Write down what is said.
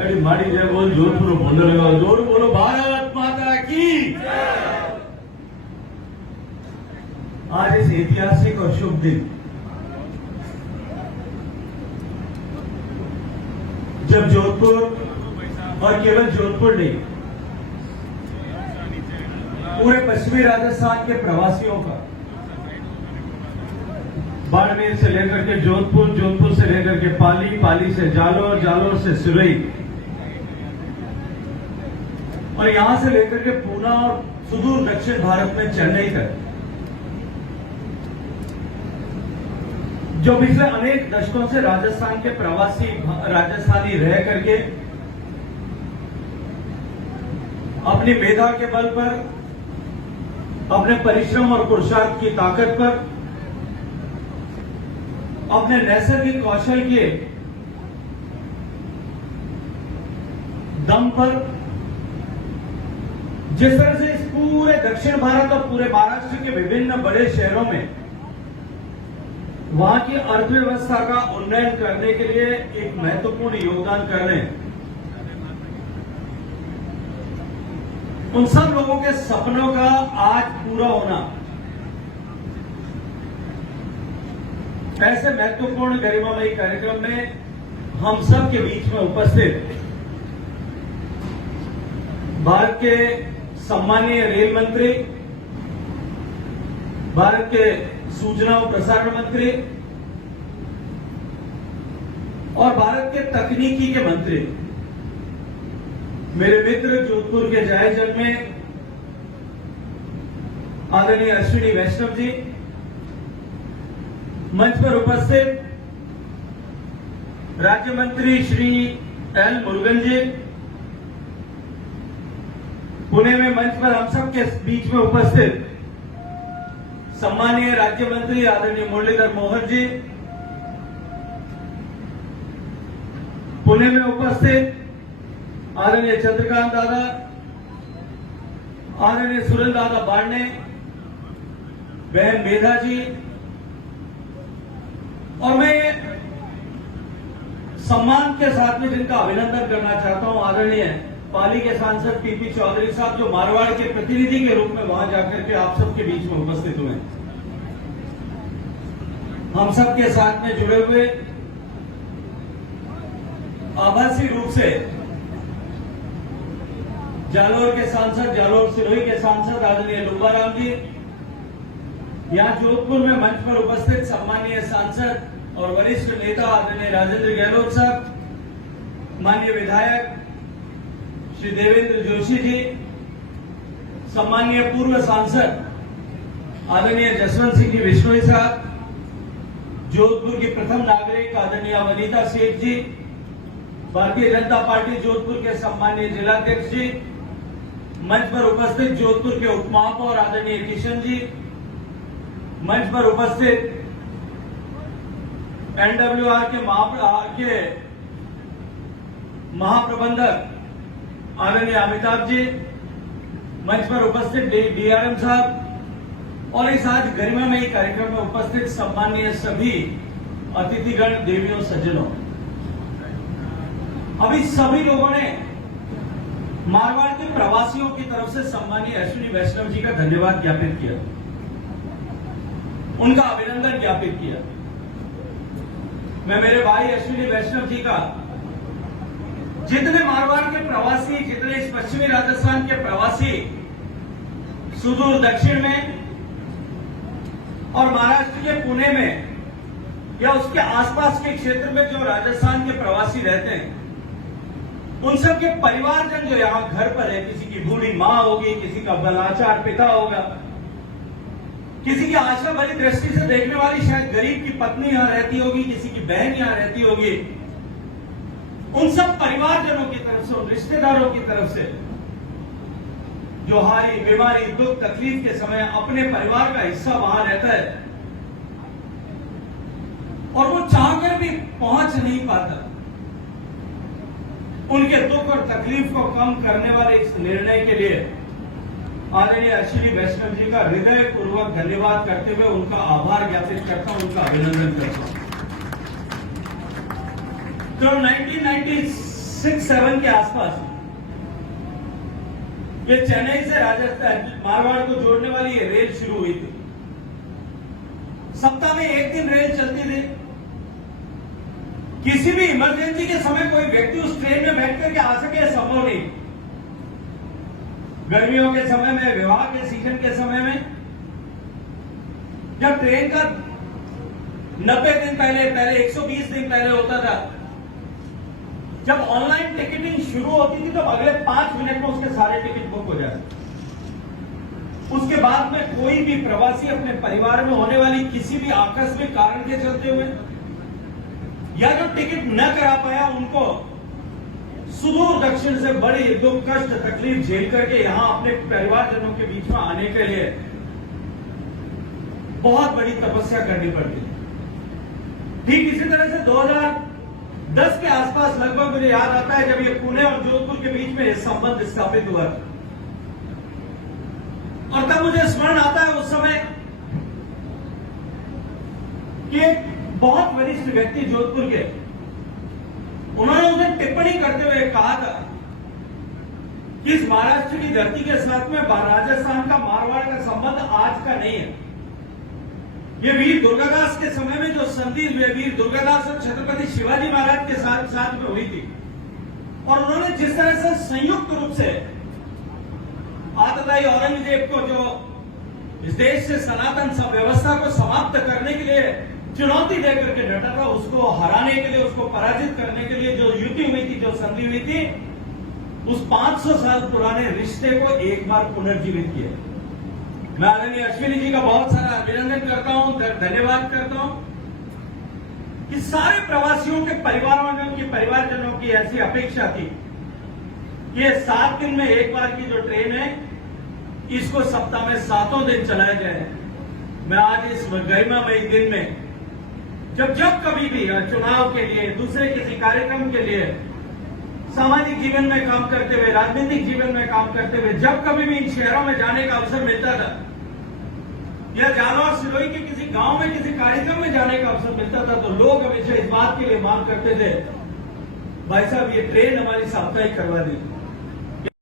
अरे माड़ी जय बोल जोधपुर बोलने लगा, जोर बोलो भारत माता की। आज इस ऐतिहासिक और शुभ दिन जब जोधपुर और केवल जोधपुर नहीं पूरे पश्चिमी राजस्थान के प्रवासियों का बाड़मेर से लेकर के जोधपुर, जोधपुर से लेकर के पाली, पाली से जालोर, जालोर से सिरोही और यहां से लेकर के पूना और सुदूर दक्षिण भारत में चेन्नई तक जो पिछले अनेक दशकों से राजस्थान के प्रवासी राजस्थानी रह करके अपनी मेधा के बल पर, अपने परिश्रम और पुरुषार्थ की ताकत पर, अपने नैसर्गिक कौशल के दम पर जिस तरह से इस पूरे दक्षिण भारत और पूरे महाराष्ट्र के विभिन्न बड़े शहरों में वहां की अर्थव्यवस्था का उन्नयन करने के लिए एक महत्वपूर्ण योगदान कर रहे हैं, उन सब लोगों के सपनों का आज पूरा होना, ऐसे महत्वपूर्ण गरिमामयी कार्यक्रम में हम सब के बीच में उपस्थित भारत के सम्मानीय रेल मंत्री, भारत के सूचना और प्रसारण मंत्री और भारत के तकनीकी के मंत्री, मेरे मित्र जोधपुर के जय जन में आदरणीय अश्विनी वैष्णव जी, मंच पर उपस्थित राज्य मंत्री श्री एल मुरुगन जी, पुणे में मंच पर हम सब के बीच में उपस्थित सम्मानीय राज्य मंत्री आदरणीय मुरलीधर मोहन जी, पुणे में उपस्थित आदरणीय चंद्रकांत दादा, आदरणीय सुरेंद्र दादा बाड़ने, बहन मेधा जी, और मैं सम्मान के साथ में जिनका अभिनंदन करना चाहता हूं, आदरणीय पाली के सांसद पीपी चौधरी साहब, जो मारवाड़ के प्रतिनिधि के रूप में वहां जाकर के आप सबके बीच में उपस्थित हुए, हम सबके साथ में जुड़े हुए आभासी रूप से जालोर के सांसद, जालोर सिरोही के सांसद आदरणीय लुब्बाराम जी, यहां जोधपुर में मंच पर उपस्थित सम्मानीय सांसद और वरिष्ठ नेता आदरणीय राजेंद्र गहलोत साहब, माननीय विधायक श्री देवेंद्र जोशी जी, सम्मानीय पूर्व सांसद आदरणीय जसवंत सिंह जी बिश्नोई साहब, जोधपुर की प्रथम नागरिक आदरणीय वनीता सेठ जी, भारतीय जनता पार्टी जोधपुर के सम्मानीय जिलाध्यक्ष जी, मंच पर उपस्थित जोधपुर के उप महापौर आदरणीय किशन जी, मंच पर उपस्थित एनडब्ल्यूआर के महाप्रबंधक आदरणीय अमिताभ जी, मंच पर उपस्थित डीआरएम साहब और इस आज गरिमामयी कार्यक्रम में उपस्थित सम्मानीय सभी अतिथिगण, देवियों, सज्जनों, अभी सभी लोगों ने मारवाड़ के प्रवासियों की तरफ से सम्मानीय अश्विनी वैष्णव जी का धन्यवाद ज्ञापित किया, उनका अभिनंदन ज्ञापित किया। मैं मेरे भाई अश्विनी वैष्णव जी का, जितने मारवाड़ के प्रवासी, जितने इस पश्चिमी राजस्थान के प्रवासी सुदूर दक्षिण में और महाराष्ट्र के पुणे में या उसके आसपास के क्षेत्र में जो राजस्थान के प्रवासी रहते हैं, उन सब के परिवारजन जो यहां घर पर है, किसी की बूढ़ी मां होगी, किसी का बलाचार पिता होगा, किसी की आशा भरी दृष्टि से देखने वाली शायद गरीब की पत्नी यहां रहती होगी, किसी की बहन यहां रहती होगी, उन सब परिवारजनों की तरफ से, उन रिश्तेदारों की तरफ से जो हारी, बीमारी, दुख, तकलीफ के समय अपने परिवार का हिस्सा वहां रहता है और वो चाहकर भी पहुंच नहीं पाता, उनके दुख और तकलीफ को कम करने वाले इस निर्णय के लिए आदरणीय अश्विनी वैष्णव जी का हृदय पूर्वक धन्यवाद करते हुए उनका आभार ज्ञापित करता हूं, उनका अभिनंदन करता हूं। तो 1996 6-7 के आसपास ये चेन्नई से राजस्थान मारवाड़ को जोड़ने वाली ये रेल शुरू हुई थी। सप्ताह में एक दिन रेल चलती थी। किसी भी इमरजेंसी के समय कोई व्यक्ति उस ट्रेन में बैठ करके आ सके, संभव नहीं। गर्मियों के समय में, विवाह के सीजन के समय में, जब ट्रेन का 90 दिन पहले 120 दिन पहले होता था, जब ऑनलाइन टिकटिंग शुरू होती थी तो अगले 5 मिनट में उसके सारे टिकट बुक हो जाते। उसके बाद में कोई भी प्रवासी अपने परिवार में होने वाली किसी भी आकस्मिक कारण के चलते हुए या जो टिकट न करा पाया, उनको सुदूर दक्षिण से बड़ी दुख, कष्ट, तकलीफ झेल करके यहां अपने परिवारजनों के बीच में आने के लिए बहुत बड़ी तपस्या करनी पड़ती है। ठीक इसी तरह से 2010 के आसपास लगभग मुझे याद आता है जब ये पुणे और जोधपुर के बीच में संबंध स्थापित हुआ था, और तब मुझे स्मरण आता है उस समय कि एक बहुत वरिष्ठ व्यक्ति जोधपुर के, उन्होंने उसे टिप्पणी करते हुए कहा था कि इस महाराष्ट्र की धरती के साथ में राजस्थान का मारवाड़ का संबंध आज का नहीं है। ये वीर दुर्गादास के समय में जो संधि वीर दुर्गादास और छत्रपति शिवाजी महाराज के साथ में हुई थी, और उन्होंने जिस तरह से संयुक्त रूप से आतताई औरंगजेब को, जो इस देश से सनातन व्यवस्था को समाप्त करने के लिए चुनौती देकर के डटा था, उसको हराने के लिए, उसको पराजित करने के लिए जो युति हुई थी, जो संधि हुई थी, उस 500 साल पुराने रिश्ते को एक बार पुनर्जीवित किया। मैं आदरणीय अश्विनी जी का बहुत सारा अभिनंदन करता हूं, धन्यवाद करता हूं कि सारे प्रवासियों के परिवारजनों की ऐसी अपेक्षा थी कि ये 7 दिन में एक बार की जो ट्रेन है, इसको सप्ताह में 7 दिन चलाया जाए। मैं आज इस गरिमामयी दिन में जब कभी भी चुनाव के लिए, दूसरे किसी कार्यक्रम के लिए, सामाजिक जीवन में काम करते हुए, राजनीतिक जीवन में काम करते हुए, जब कभी भी इन शहरों में जाने का अवसर मिलता था, या जालौर सिरोही के किसी गांव में किसी कार्यक्रम में जाने का अवसर मिलता था, तो लोग हमेशा इस बात के लिए मांग करते थे, भाई साहब ये ट्रेन हमारी साप्ताहिक करवा दी।